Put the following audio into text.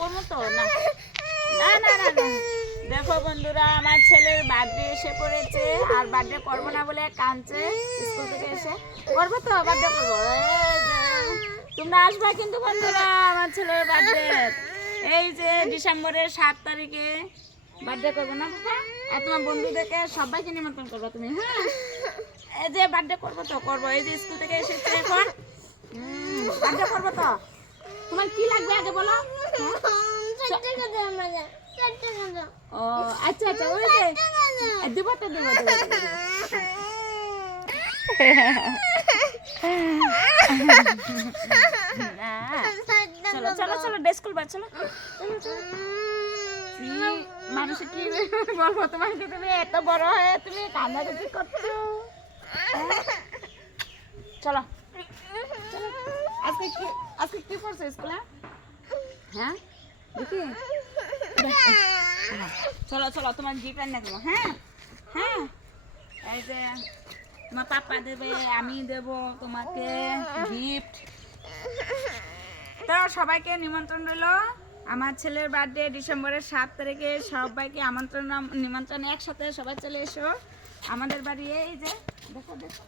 করবো তো না না না না না দেখো বন্ধুরা আমার ছেলের বার্থডে এসে পড়েছে আর বার্থডে করবো না বলে কাঁদছে স্কুল থেকে এসে করবো তো বার্থডে করবো তোমরা আসবা কিন্তু বন্ধুরা আমার ছেলের বার্থডে এই যে ডিসেম্বরের 7 তারিখে বার্থডে করবো না বাবা আর তোমার বন্ধুদেরকে সবাইকে নিমন্ত্রণ করবো তুমি হ্যাঁ এই যে বার্থডে করবো তো করবো এই যে স্কুল থেকে এসেছে এখন বার্থডে করবো তো তোমার কি লাগবে আগে বলো ও আচ্ছা আচ্ছা ওই যে দেবো তো দেবো চলো চলো চলো ড্রেস করবা চলো মানুষে কি বলবো তোমাকে তুমি এত বড় হয়ে তুমি কান্নাকাটি করছো চলো চলো আজকে কি পড়ছো স্কুলে হ্যাঁ দেখি চলো চলো তোমার গিফট এনে দেবো হ্যাঁ হ্যাঁ এই যে তোমার পাপা দেবে আমি দেব তোমাকে গিফট তো সবাইকে নিমন্ত্রণ রইল আমার ছেলের বার্থডে ডিসেম্বরের 7 তারিখে সবাইকে নিমন্ত্রণ একসাথে সবাই চলে এসো আমাদের বাড়ি এই যে দেখো দেখো